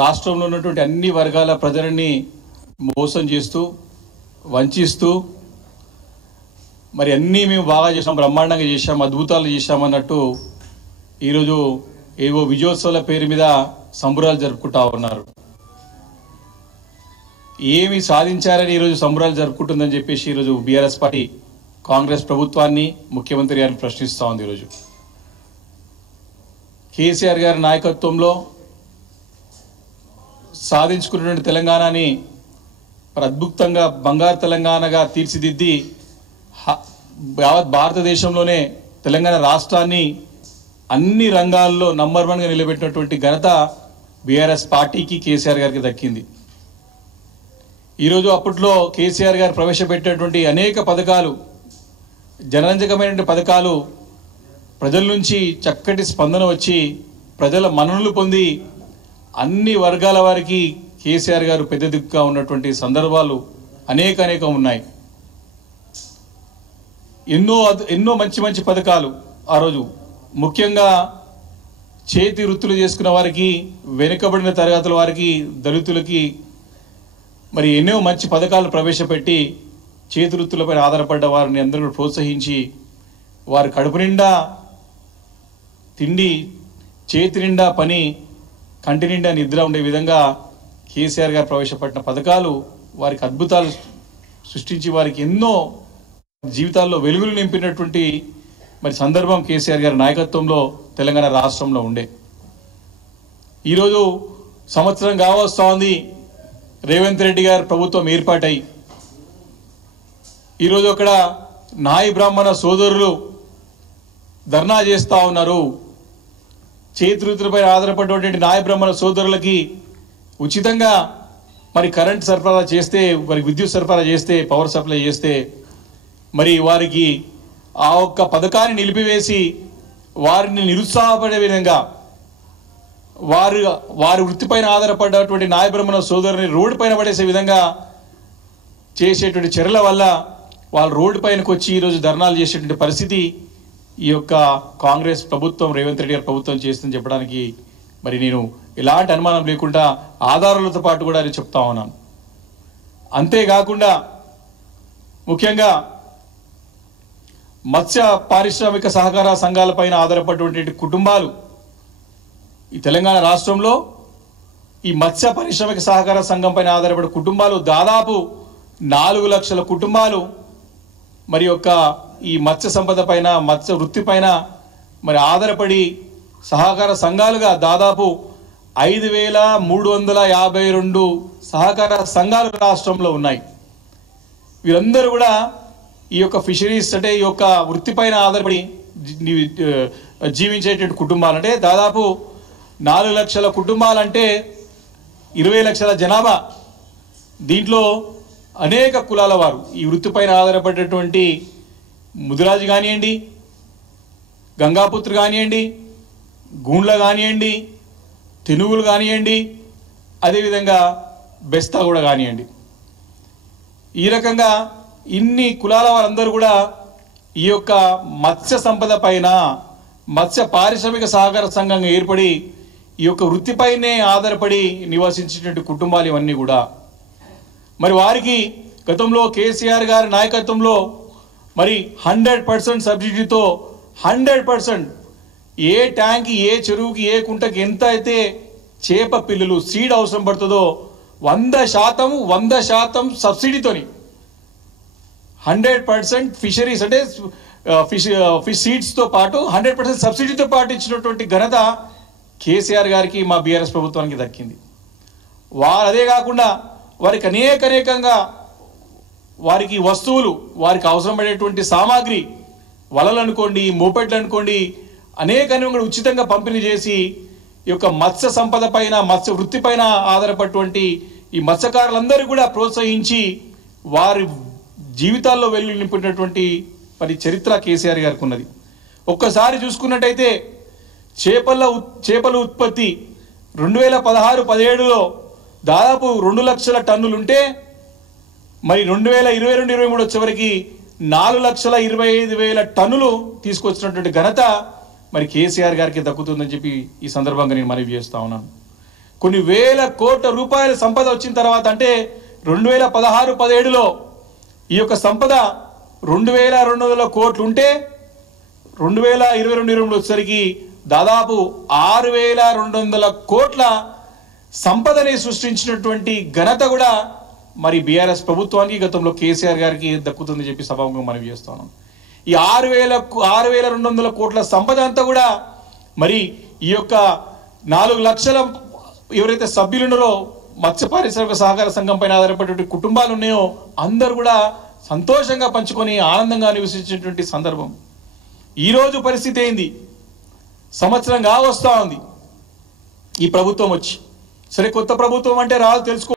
రాష్ట్రంలో ఉన్నటువంటి అన్ని వర్గాల ప్రజలని మోసం చేస్తూ వంచిస్తూ మరి అన్నీ మేము బాగా చేసాం, బ్రహ్మాండంగా చేశాం, అద్భుతాలు చేశామన్నట్టు ఈరోజు ఏవో విజయోత్సవాల పేరు మీద సంబరాలు జరుపుకుంటా ఉన్నారు. ఏమి సాధించారని ఈరోజు సంబరాలు జరుపుకుంటుందని చెప్పేసి ఈరోజు బీఆర్ఎస్ పార్టీ కాంగ్రెస్ ప్రభుత్వాన్ని, ముఖ్యమంత్రి గారిని ప్రశ్నిస్తూ ఉంది. ఈరోజు కేసీఆర్ గారి నాయకత్వంలో సాధించుకున్నటువంటి తెలంగాణని అద్భుతంగా బంగారు తెలంగాణగా తీర్చిదిద్ది యావత్ భారతదేశంలోనే తెలంగాణ రాష్ట్రాన్ని అన్ని రంగాల్లో నంబర్ 1గా నిలబెట్టినటువంటి ఘనత బీఆర్ఎస్ పార్టీకి, కేసీఆర్ గారికి దక్కింది. ఈరోజు అప్పట్లో కేసీఆర్ గారు ప్రవేశపెట్టినటువంటి అనేక పథకాలు, జనరంజకమైనటువంటి పథకాలు ప్రజల నుంచి చక్కటి స్పందన వచ్చి ప్రజల మన్ననలు పొంది అన్ని వర్గాల వారికి కేసీఆర్ గారు పెద్ద దిక్కుగా ఉన్నటువంటి సందర్భాలు అనేకం ఉన్నాయి. ఎన్నో మంచి పథకాలు ఆ రోజు, ముఖ్యంగా చేతి వృత్తులు చేసుకున్న వారికి, వెనుకబడిన తరగతుల వారికి, దళితులకి మరి ఎన్నో మంచి పథకాలు ప్రవేశపెట్టి చేతి వృత్తులపై ఆధారపడ్డ వారిని అందరూ ప్రోత్సహించి వారి కడుపు నిండా తిండి, చేతి నిండా పని, కంటి నిండా నిద్ర ఉండే విధంగా కేసీఆర్ గారు ప్రవేశపెట్టిన పథకాలు వారికి అద్భుతాలు సృష్టించి వారికి ఎన్నో జీవితాల్లో వెలుగులు నింపినటువంటి మరి సందర్భం కేసీఆర్ గారి నాయకత్వంలో తెలంగాణ రాష్ట్రంలో ఉండే. ఈరోజు సంవత్సరం కావస్తా ఉంది రేవంత్ రెడ్డి గారి ప్రభుత్వం ఏర్పాటై. ఈరోజు అక్కడ నాయి బ్రాహ్మణ సోదరులు ధర్నా చేస్తూ ఉన్నారు. చేతి వృత్తులపై ఆధారపడినటువంటి నాయ బ్రాహ్మణ సోదరులకి ఉచితంగా మరి కరెంట్ సరఫరా చేస్తే, మరి విద్యుత్ సరఫరా చేస్తే, పవర్ సప్లై చేస్తే మరి వారికి ఆ ఒక్క పథకాన్ని నిలిపివేసి వారిని నిరుత్సాహపడే విధంగా వారి వృత్తిపైన ఆధారపడ్డటువంటి నాయ బ్రాహ్మణ సోదరుని రోడ్డు పైన పడేసే విధంగా చేసేటువంటి చర్యల వల్ల వాళ్ళు రోడ్డు పైనకు వచ్చి ఈరోజు ధర్నాలు చేసేటువంటి పరిస్థితి ఈ యొక్క కాంగ్రెస్ ప్రభుత్వం, రేవంత్ రెడ్డి గారి ప్రభుత్వం చేస్తుందని చెప్పడానికి మరి నేను ఎలాంటి అనుమానం లేకుండా ఆధారాలతో పాటు కూడా నేను చెప్తా ఉన్నాను. అంతేకాకుండా ముఖ్యంగా మత్స్య పారిశ్రామిక సహకార సంఘాలపైన ఆధారపడినటువంటి కుటుంబాలు ఈ తెలంగాణ రాష్ట్రంలో ఈ మత్స్య పారిశ్రామిక సహకార సంఘం పైన ఆధారపడే కుటుంబాలు దాదాపు 4 లక్షల కుటుంబాలు మరి యొక్క ఈ మత్స్య సంపద పైన, మత్స్య వృత్తి పైన మరి ఆధారపడి సహకార సంఘాలుగా దాదాపు 5,352 సహకార సంఘాలు రాష్ట్రంలో ఉన్నాయి. వీరందరూ కూడా ఈ యొక్క ఫిషరీస్ అంటే ఈ యొక్క వృత్తిపైన ఆధారపడి జీవించేటువంటి కుటుంబాలు. అంటే దాదాపు 4 లక్షల కుటుంబాలంటే 20 లక్షల జనాభా. దీంట్లో అనేక కులాల వారు ఈ వృత్తిపైన ఆధారపడేటువంటి ముదిరాజు కానివ్వండి, గంగాపుత్ర కానివ్వండి, గూండ్ల కానివ్వండి, తెనుగులు కానివ్వండి, అదేవిధంగా బెస్తా కూడా కానివ్వండి. ఈ రకంగా ఇన్ని కులాల వారందరూ కూడా ఈ యొక్క మత్స్య సంపద పైన, మత్స్య పారిశ్రామిక సహకార సంఘంగా ఏర్పడి ఈ యొక్క వృత్తిపైనే ఆధారపడి నివసించేటువంటి కుటుంబాలు ఇవన్నీ కూడా. మరి వారికి గతంలో కేసీఆర్ గారి నాయకత్వంలో మరి 100% సబ్సిడీతో 100% ఏ ట్యాంక్, ఏ చెరువుకి, ఏ కుంటకి ఎంత అయితే చేప పిల్లలు సీడ్ అవసరం పడుతుందో 100% సబ్సిడీతోని 100% ఫిషరీస్ అంటే ఫిష్ సీడ్స్తో పాటు 100% సబ్సిడీతో పాటు ఇచ్చినటువంటి ఘనత కేసీఆర్ గారికి, మా బీఆర్ఎస్ ప్రభుత్వానికి దక్కింది. అదే కాకుండా వారికి అనేకంగా వారికి వస్తువులు, వారికి అవసరం పడేటువంటి సామాగ్రి, వలలు అనుకోండి, మోపెడ్లు అనుకోండి, అనేకంగా ఉచితంగా పంపిణీ చేసి ఈ యొక్క మత్స్య సంపద పైన, మత్స్య వృత్తి పైన ఆధారపడినటువంటి ఈ మత్స్యకారులందరూ కూడా ప్రోత్సహించి వారి జీవితాల్లో వెలుగు నింపినటువంటి మరి చరిత్ర కేసీఆర్ గారికి ఉన్నది. ఒక్కసారి చూసుకున్నట్టయితే చేపల ఉత్పత్తి 2016-17లో దాదాపు 2 లక్షల టన్నులు ఉంటే మరి 2022-23 వచ్చేవరకు 4,25,000 టన్నులు తీసుకొచ్చినటువంటి ఘనత మరి కేసీఆర్ గారికి దక్కుతుందని చెప్పి ఈ సందర్భంగా నేను మనవి చేస్తా ఉన్నాను. కొన్ని వేల కోట్ల రూపాయల సంపద వచ్చిన తర్వాత అంటే 2016-17లో ఈ యొక్క సంపద 2200 కోట్లు ఉంటే 2022-23 వచ్చేసరికి దాదాపు 6200 కోట్ల సంపదని సృష్టించినటువంటి ఘనత కూడా మరి బీఆర్ఎస్ ప్రభుత్వానికి గతంలో కేసీఆర్ గారికి దక్కుతుందని చెప్పి సభాముఖంగా మనవి చేస్తున్నాం. ఈ 6200 కోట్ల సంపద అంతా కూడా మరి ఈ యొక్క 4 లక్షల ఎవరైతే సభ్యులు ఉన్నారో మత్స్య పారిశ్రామిక సహకార సంఘం పైన ఆధారపడేటువంటి కుటుంబాలు ఉన్నాయో అందరూ కూడా సంతోషంగా పంచుకొని ఆనందంగా నివసించేటువంటి సందర్భం. ఈరోజు పరిస్థితి ఏంది? సంవత్సరంగా వస్తూ ఉంది ఈ ప్రభుత్వం వచ్చి. సరే, కొత్త ప్రభుత్వం అంటే రాదు తెలుసుకో.